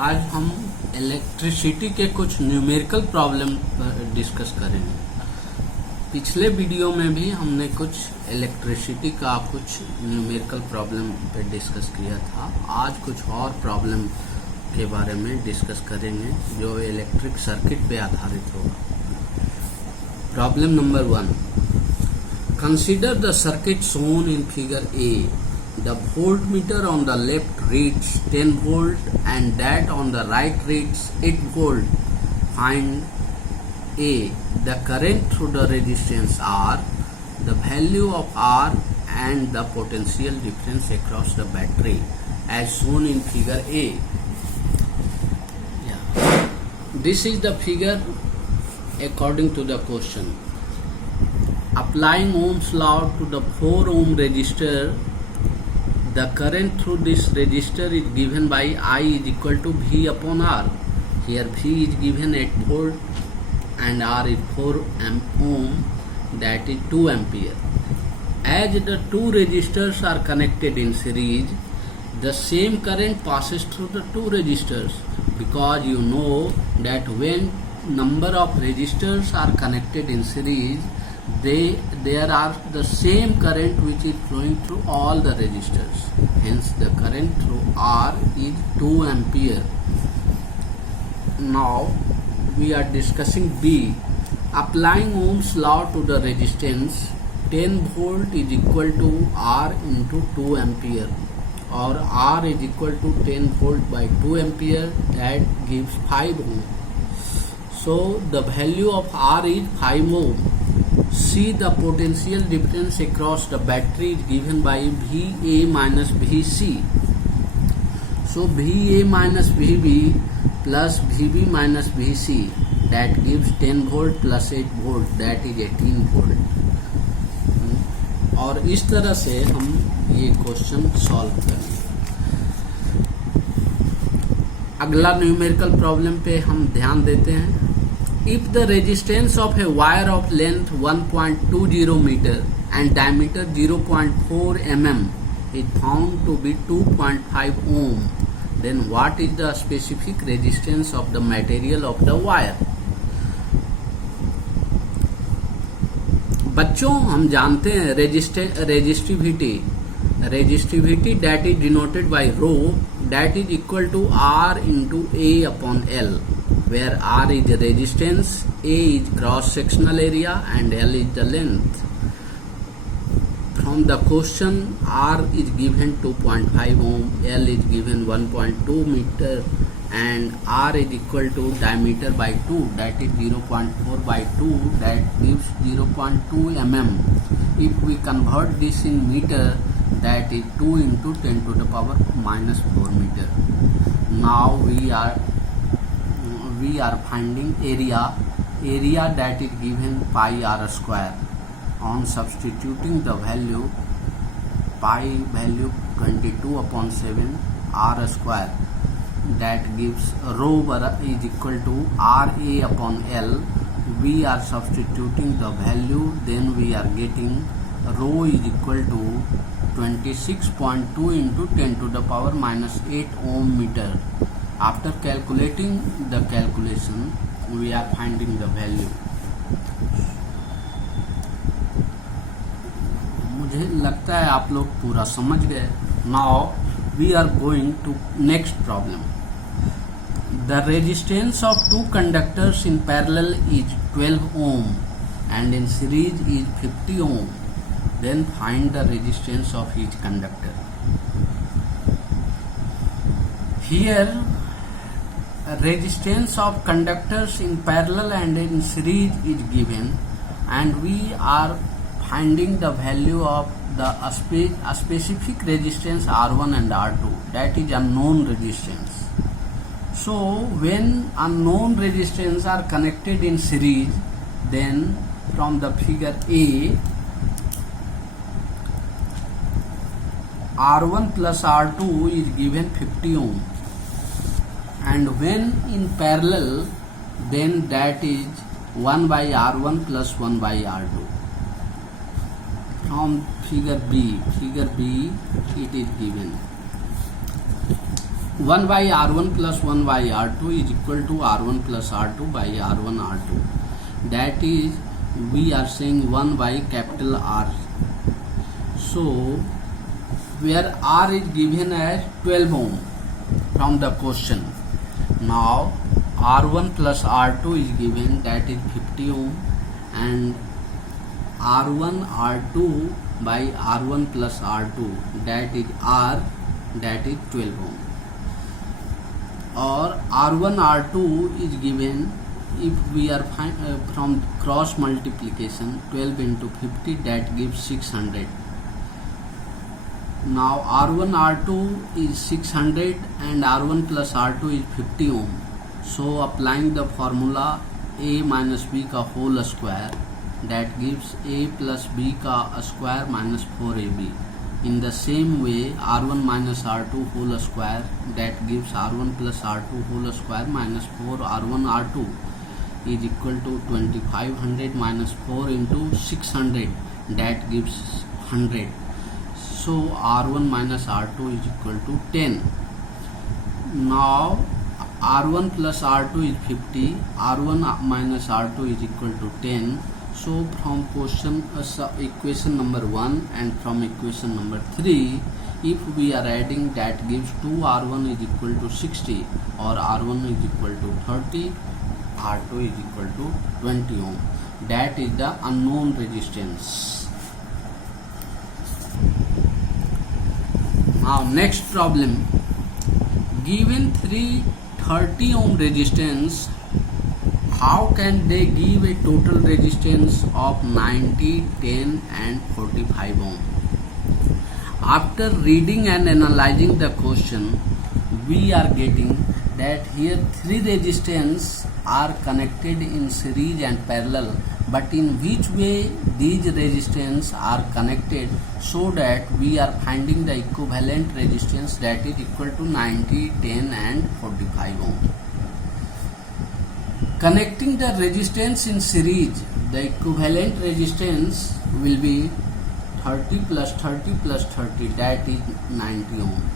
आज हम इलेक्ट्रिसिटी के कुछ न्यूमेरिकल प्रॉब्लम डिस्कस करेंगे। पिछले वीडियो में भी हमने कुछ इलेक्ट्रिसिटी का कुछ न्यूमेरिकल प्रॉब्लम पे डिस्कस किया था। आज कुछ और प्रॉब्लम के बारे में डिस्कस करेंगे जो इलेक्ट्रिक सर्किट पे आधारित होगा। Problem number 1, consider the circuit shown in figure A. The voltmeter on the left reads 10 volt and that on the right reads 8 volt. Find A. The current through the resistance R, the value of R and the potential difference across the battery as shown in figure A. This is the figure according to the question. Applying Ohm's law to the 4 ohm resistor, the current through this resistor is given by I is equal to V upon R. Here V is given 8 volt and R is 4 ohm, that is 2 ampere. As the two resistors are connected in series, the same current passes through the two resistors, because you know that when number of resistors are connected in series, there are the same current which is flowing through all the resistors. Hence the current through R is 2 ampere. Now we are discussing B. Applying Ohm's law to the resistance, 10 volt is equal to R into 2 ampere, or R is equal to 10 volt by 2 ampere, that gives 5 ohm. So the value of R is 5 ohm. See, the potential difference across the battery is given by VA minus VC. So VA minus VB plus VB minus VC, that gives 10 volt plus 8 volt, that is 18 volt. और इस तरह से हम ये question solve करेंगे। अगला numerical problem पे हम ध्यान देते हैं। If the resistance of a wire of length 1.20 meter and diameter 0.4 mm is found to be 2.5 ohm, then what is the specific resistance of the material of the wire? बच्चों, हम जानते हैं resistivity that is denoted by rho, that is equal to R into A upon L, where R is the resistance, A is cross sectional area and L is the length. From the question, R is given 2.5 ohm, L is given 1.2 meter and R is equal to diameter by 2, that is 0.4 by 2, that gives 0.2 mm. If we convert this in meter, that is 2 into 10 to the power minus 4 meter. Now we are finding area that is given pi r square. On substituting the value, pi value 22 upon 7 r square, that gives rho is equal to Ra upon L. We are substituting the value, then we are getting rho is equal to 26.2 into 10 to the power minus 8 ohm meter. After calculating the calculation, we are finding the value. मुझे लगता है आप लोग पूरा समझ गए। Now we are going to next problem. The resistance of two conductors in parallel is 12 ohm and in series is 50 ohm. Then find the resistance of each conductor. Here resistance of conductors in parallel and in series is given, and we are finding the value of the specific resistance R1 and R2, that is unknown resistance. So when unknown resistance are connected in series, then from the figure A, R1 plus R2 is given 50 ohm, and when in parallel, then that is 1 by R1 plus 1 by R2. From figure B it is given 1 by R1 plus 1 by R2 is equal to R1 plus R2 by R1 R2. That is, we are saying 1 by capital R. So where R is given as 12 ohm from the question. Now R1 plus R2 is given, that is 50 ohm, and R1 R2 by R1 plus R2, that is R, that is 12 ohm. Or R1 R2 is given, if we are from cross multiplication, 12 into 50, that gives 600. Now R1 R2 is 600 and R1 plus R2 is 50 ohm. So applying the formula A minus B का whole square, that gives A plus B का square minus 4AB. In the same way, R1 minus R2 whole square, that gives R1 plus R2 whole square minus 4 R1 R2 is equal to 2500 minus 4 into 600, that gives 100. So R1 minus R2 is equal to 10. Now R1 plus R2 is 50, R1 minus R2 is equal to 10. So from equation number 1 and from equation number 3, if we are adding, that gives 2R1 is equal to 60, or R1 is equal to 30, R2 is equal to 20 ohm. That is the unknown resistance. Now next problem, given 330 ohm resistance, how can they give a total resistance of 90, 10 and 45 ohm? After reading and analyzing the question, we are getting that here three resistance are connected in series and parallel, but in which way these resistance are connected, so that we are finding the equivalent resistance, that is equal to 90, 10 and 45 ohm. Connecting the resistance in series, the equivalent resistance will be 30 plus 30 plus 30, that is 90 ohm.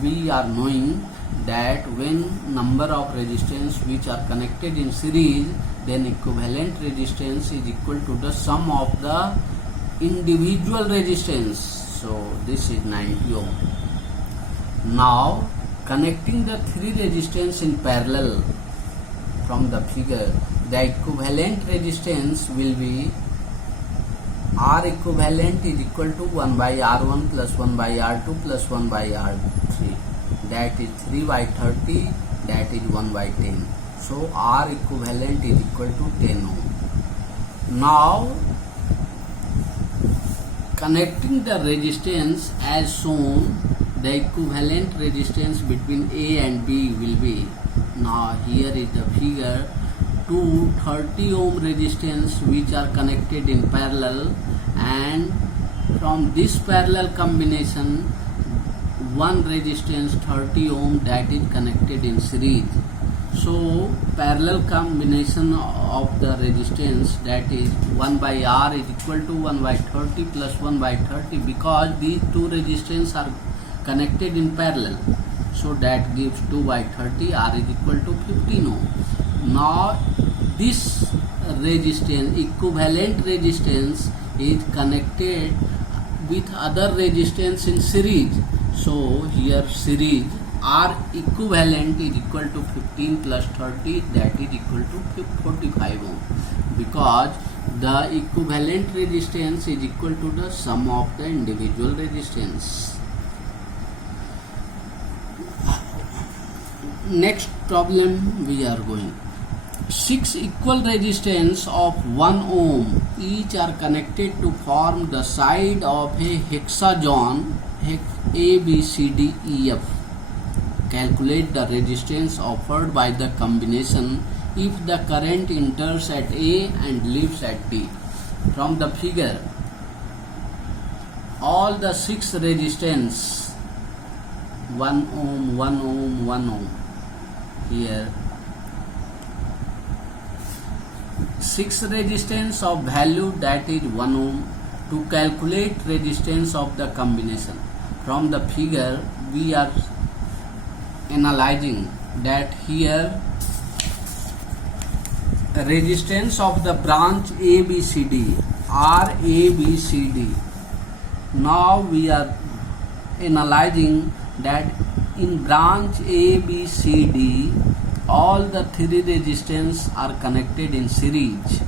We are knowing that when number of resistance which are connected in series, then equivalent resistance is equal to the sum of the individual resistance. So this is 90 ohm. Now connecting the three resistance in parallel, from the figure, the equivalent resistance will be R equivalent is equal to 1 by R1 plus 1 by R2 plus 1 by R3, that is 3 by 30, that is 1 by 10. So R equivalent is equal to 10 ohm. Now connecting the resistance as shown, the equivalent resistance between A and B will be, now here is the figure, two 30 ohm resistance which are connected in parallel, and from this parallel combination one resistance 30 ohm that is connected in series. So parallel combination of the resistance, that is 1 by R is equal to 1 by 30 plus 1 by 30, because these two resistance are connected in parallel. So that gives 2 by 30, R is equal to 15 ohm. Now this resistance, equivalent resistance, is connected with other resistance in series. So here series, R equivalent is equal to 15 plus 30, that is equal to 45 ohm, because the equivalent resistance is equal to the sum of the individual resistance. Next problem we are going. 6 equal resistance of 1 ohm each are connected to form the side of a hexagon A, B, C, D, E, F. Calculate the resistance offered by the combination if the current enters at A and leaves at D. From the figure, all the 6 resistance, 1 ohm, 1 ohm, 1 ohm, here 6 resistance of value, that is 1 ohm. To calculate resistance of the combination, from the figure we are analyzing that here resistance of the branch ABCD are ABCD. Now we are analyzing that in branch ABCD all the three resistance are connected in series.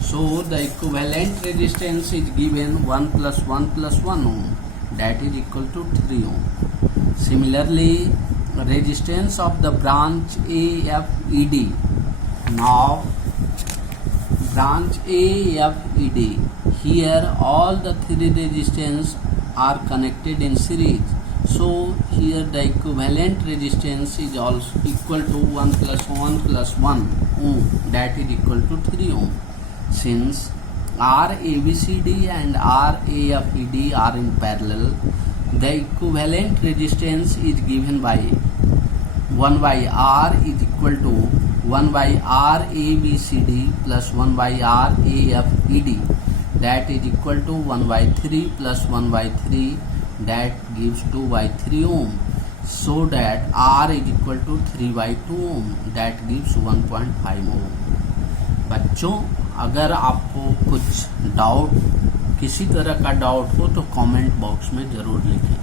So the equivalent resistance is given 1 plus 1 plus 1 ohm, that is equal to 3 ohm. Similarly, resistance of the branch AFED. Now branch AFED, here all the three resistance are connected in series. So here the equivalent resistance is also equal to 1 plus 1 plus 1 ohm, that is equal to 3 ohm. Since RABCD and RAFED are in parallel, the equivalent resistance is given by 1 by R is equal to 1 by RABCD plus 1 by RAFED, that is equal to 1 by 3 plus 1 by 3, that gives 2 by 3 ohm. So that R is equal to 3 by 2 ohm, that gives 1.5 ohm. बच्चों, अगर आपको कुछ doubt, किसी तरह का doubt हो तो comment box में ज़रूर लिखें।